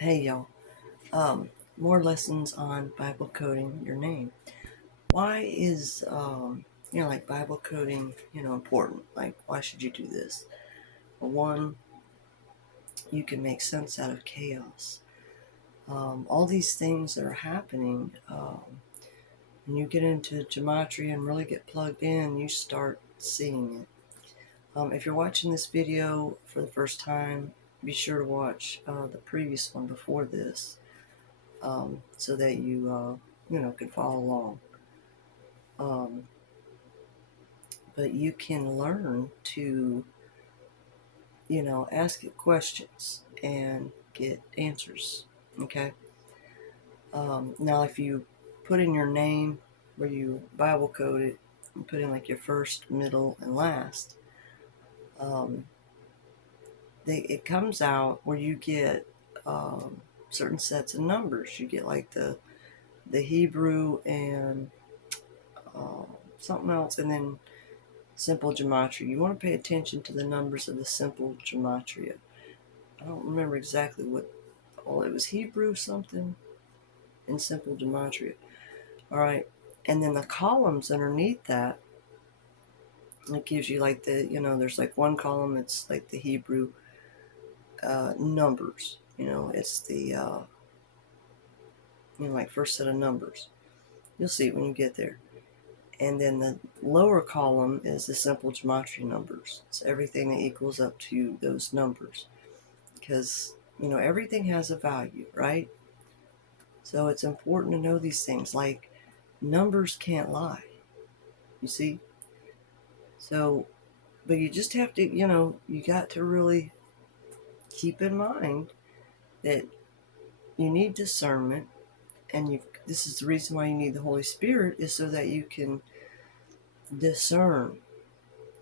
Hey y'all, more lessons on Bible coding your name. Why is, like Bible coding, important? Like, why should you do this? Well, one, you can make sense out of chaos. All these things that are happening, when you get into gematria and really get plugged in, you start seeing it. If you're watching this video for the first time, be sure to watch the previous one before this. So that you can follow along. Um, but you can learn to, ask it questions and get answers. Okay. Now, if you put in your name where you Bible code it and put in like your first, middle, and last, um, it comes out where you get certain sets of numbers. You get like the Hebrew and uh, something else, and then simple gematria. You want to pay attention to the numbers of the simple gematria. I don't remember exactly what. Well, it was Hebrew something in simple gematria. All right, and then the columns underneath that, it gives you like there's like one column. It's like the Hebrew numbers. It's the like first set of numbers. You'll see it when you get there. And then the lower column is the simple gematria numbers. It's everything that equals up to those numbers. Because everything has a value, right? So it's important to know these things, like numbers can't lie, you see. So but you just have to, you got to really keep in mind that you need discernment. And this is the reason why you need the Holy Spirit, is so that you can discern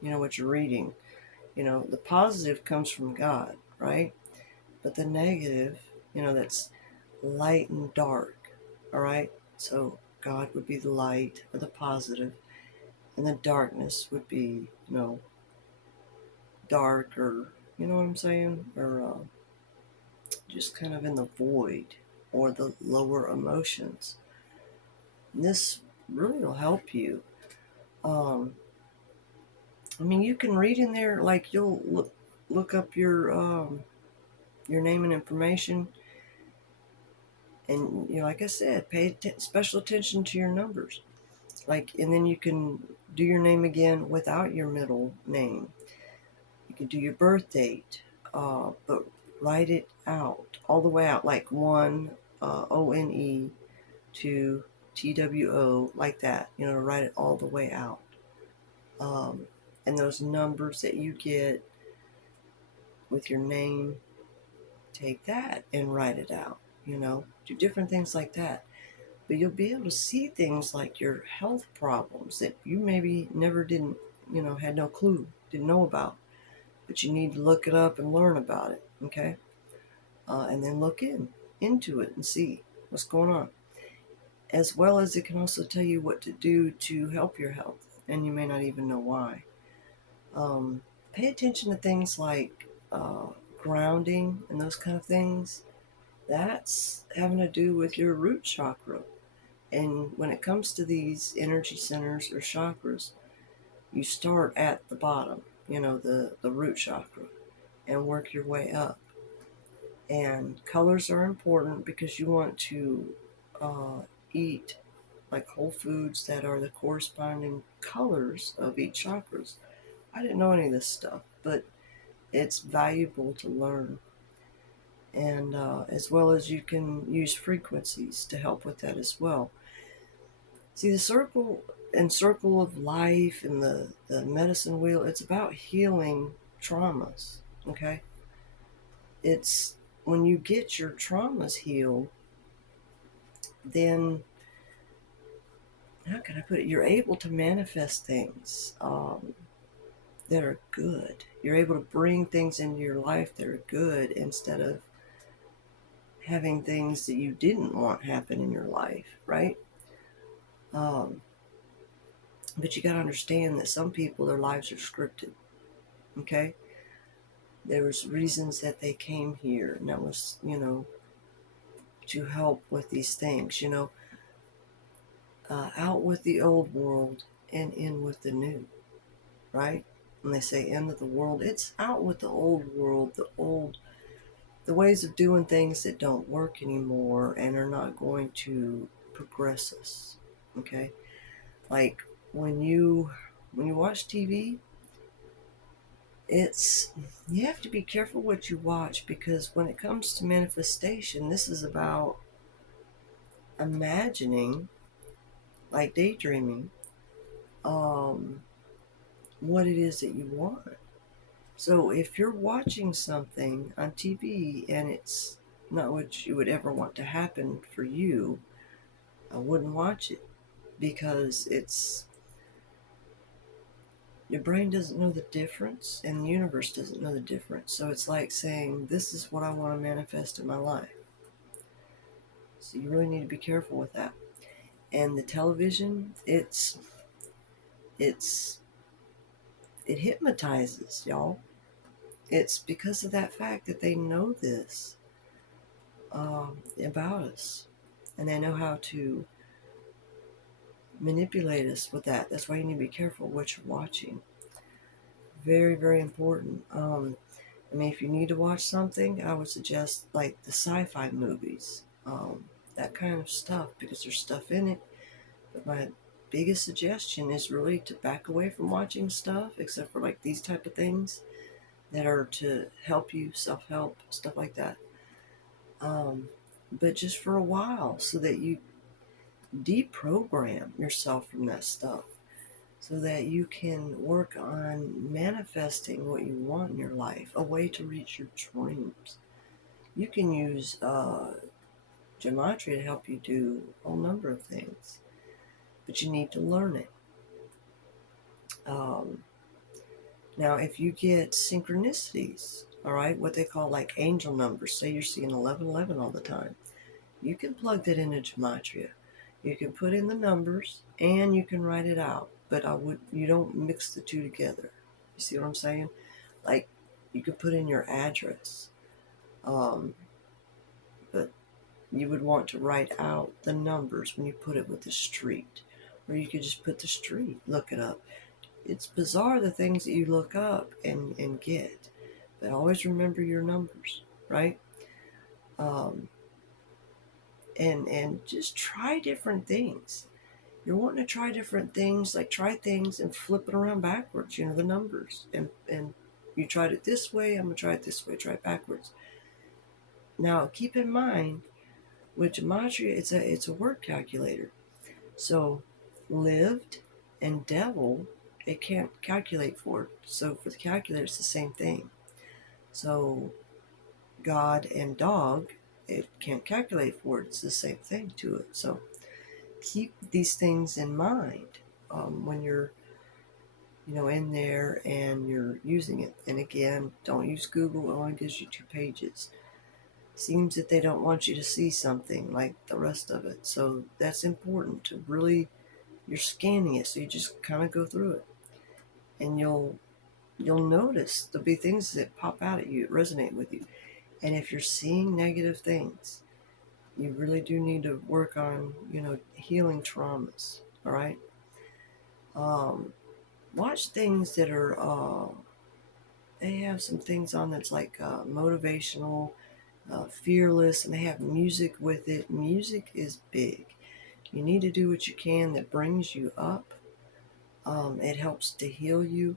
what you're reading. The positive comes from God, right? But the negative, that's light and dark. All right. So God would be the light or the positive, and the darkness would be, dark, or you know what I'm saying, or just kind of in the void, or the lower emotions. And this really will help you. Um, I mean, you can read in there, like you'll look up your name and information, and like I said, pay special attention to your numbers. Like, and then you can do your name again without your middle name. You can do your birth date, but write it out all the way out, like one ONE to TWO, like that. Write it all the way out. Um, and those numbers that you get with your name, take that and write it out. Do different things like that. But you'll be able to see things like your health problems that you maybe never didn't, had no clue, didn't know about. But you need to look it up and learn about it, okay? And then look into it and see what's going on. As well as it can also tell you what to do to help your health, and you may not even know why. Pay attention to things like grounding and those kind of things. That's having to do with your root chakra. And when it comes to these energy centers or chakras, you start at the bottom, the root chakra, and work your way up. And colors are important because you want to eat like whole foods that are the corresponding colors of each chakras. I didn't know any of this stuff, but it's valuable to learn. And as well as you can use frequencies to help with that as well. See, the circle of life and the medicine wheel, it's about healing traumas, okay? It's when you get your traumas healed, then, how can I put it? You're able to manifest things that are good. You're able to bring things into your life that are good, instead of having things that you didn't want happen in your life, right? Um, but you got to understand that some people, their lives are scripted, okay? There was reasons that they came here, and that was, to help with these things, out with the old world and in with the new, right? When they say end of the world, it's out with the old world, the ways of doing things that don't work anymore and are not going to progress us. Okay? Like when you watch TV, it's you have to be careful what you watch, because when it comes to manifestation, this is about imagining, like daydreaming, um, what it is that you want. So if you're watching something on TV and it's not what you would ever want to happen for you, I wouldn't watch it, because your brain doesn't know the difference and the universe doesn't know the difference. So it's like saying, this is what I want to manifest in my life. So you really need to be careful with that. And the television, it hypnotizes y'all. It's because of that fact that they know this about us, and they know how to manipulate us with that. That's why you need to be careful what you're watching. Very, very important. I mean, if you need to watch something, I would suggest like the sci-fi movies, that kind of stuff, because there's stuff in it. But my biggest suggestion is really to back away from watching stuff, except for like these type of things that are to help you, self-help, stuff like that. But just for a while, so that you deprogram yourself from that stuff, so that you can work on manifesting what you want in your life, a way to reach your dreams. You can use gematria to help you do a whole number of things, but you need to learn it. Now, if you get synchronicities, all right, what they call like angel numbers, say you're seeing 1111 all the time, you can plug that into gematria. You can put in the numbers and you can write it out, but you don't mix the two together. You see what I'm saying? Like, you can put in your address, but you would want to write out the numbers when you put it with the street, or you could just put the street, look it up. It's bizarre the things that you look up and get, but always remember your numbers, right? Um, and just try different things. You're wanting to try different things, like try things and flip it around backwards, the numbers. And you tried it this way, I'm going to try it this way, try it backwards. Now, keep in mind, with gematria, it's a word calculator. So, lived and devil, it can't calculate for it. So, for the calculator, it's the same thing. So, God and dog, it can't calculate for it. It's the same thing to it. So, keep these things in mind when you're in there and you're using it. And again, don't use Google. It only gives you 2 pages. Seems that they don't want you to see something like the rest of it. So that's important to really, you're scanning it, so you just kind of go through it, and you'll notice there'll be things that pop out at you, that resonate with you. And if you're seeing negative things, you really do need to work on healing traumas. All right. Watch things that are they have some things on that's like motivational, fearless, and they have music with it. Music is big. You need to do what you can that brings you up. It helps to heal you,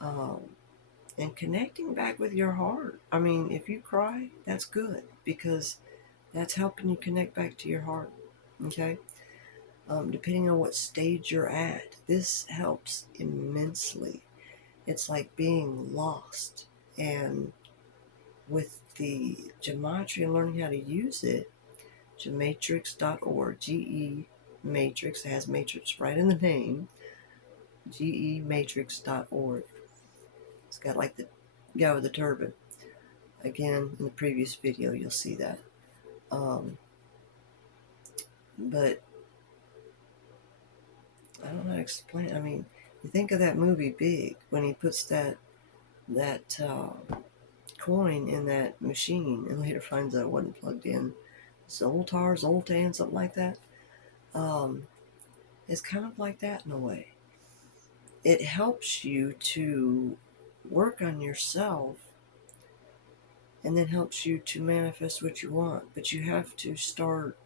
and connecting back with your heart. I mean, if you cry, that's good, because that's helping you connect back to your heart. Okay. Depending on what stage you're at, this helps immensely. It's like being lost, and with the gematria and learning how to use it, gematrix.org, GE Matrix, has matrix right in the name, gematrix.org. It's got like the guy with the turban. Again, in the previous video, you'll see that. But I don't know how to explain. I mean, you think of that movie Big, when he puts that coin in that machine and later finds out it wasn't plugged in. Zoltar, Zoltan, something like that. Um, it's kind of like that in a way. It helps you to work on yourself and then helps you to manifest what you want. But you have to start,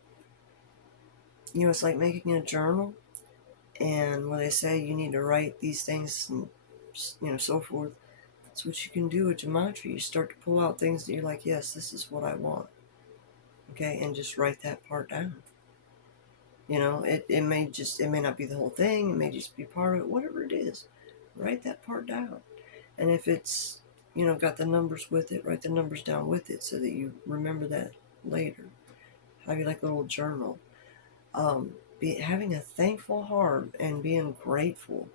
it's like making a journal, and where they say you need to write these things and, so forth. That's what you can do with your mantra. You start to pull out things that you're like, yes, this is what I want. Okay, and just write that part down. It may not be the whole thing, it may just be part of it, whatever it is. Write that part down. And if it's, got the numbers with it, write the numbers down with it so that you remember that later. Have you like a little journal. Having a thankful heart and being grateful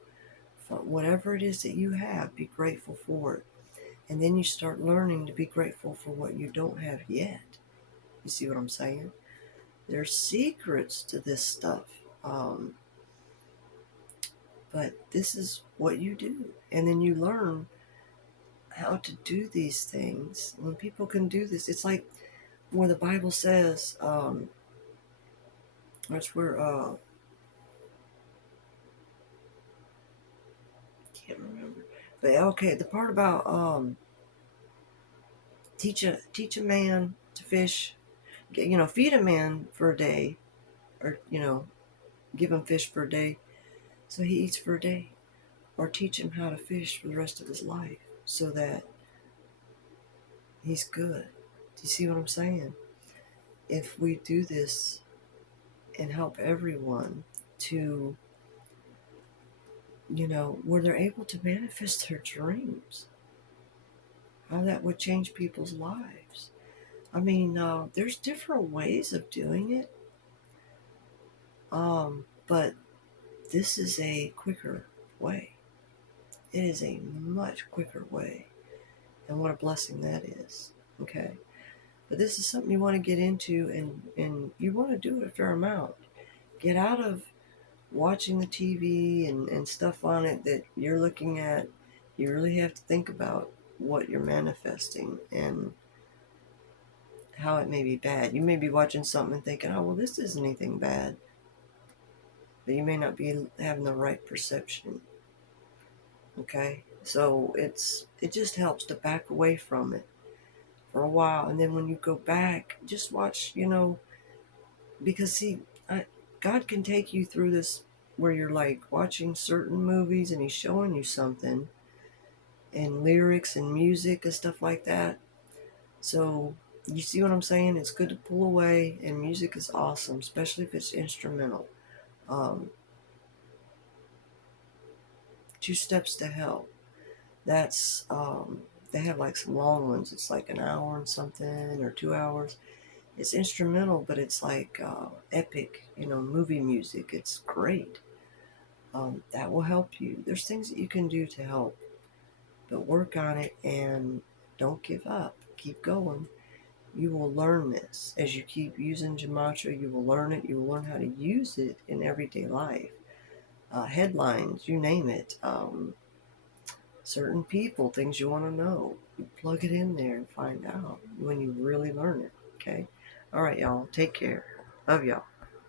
for whatever it is that you have, be grateful for it. And then you start learning to be grateful for what you don't have yet. You see what I'm saying? There's secrets to this stuff. But this is what you do. And then you learn how to do these things. When people can do this, it's like where the Bible says, that's where, can't remember. But okay, the part about teach a man to fish, feed a man for a day, or give him fish for a day, so he eats for a day, or teach him how to fish for the rest of his life, so that he's good. Do you see what I'm saying? If we do this and help everyone to, where they're able to manifest their dreams, how that would change people's lives. I mean, there's different ways of doing it, but this is a quicker way. It is a much quicker way, and what a blessing that is. Okay, but this is something you want to get into, and you want to do it a fair amount. Get out of watching the TV and stuff on it that you're looking at. You really have to think about what you're manifesting and how it may be bad. You may be watching something and thinking, oh, well, this isn't anything bad. But you may not be having the right perception. Okay? So it just helps to back away from it for a while. And then when you go back, just watch, because see, God can take you through this where you're like watching certain movies and he's showing you something and lyrics and music and stuff like that. So you see what I'm saying? It's good to pull away, and music is awesome, especially if it's instrumental. Um, 2 Steps to Hell. That's they have like some long ones. It's like an hour and something or 2 hours. It's instrumental, but it's like epic, movie music. It's great. That will help you. There's things that you can do to help, but work on it and don't give up. Keep going. You will learn this as you keep using gematria. You will learn it. You will learn how to use it in everyday life. Headlines, you name it. Certain people, things you want to know. You plug it in there and find out when you really learn it. Okay. All right, y'all. Take care. Love y'all.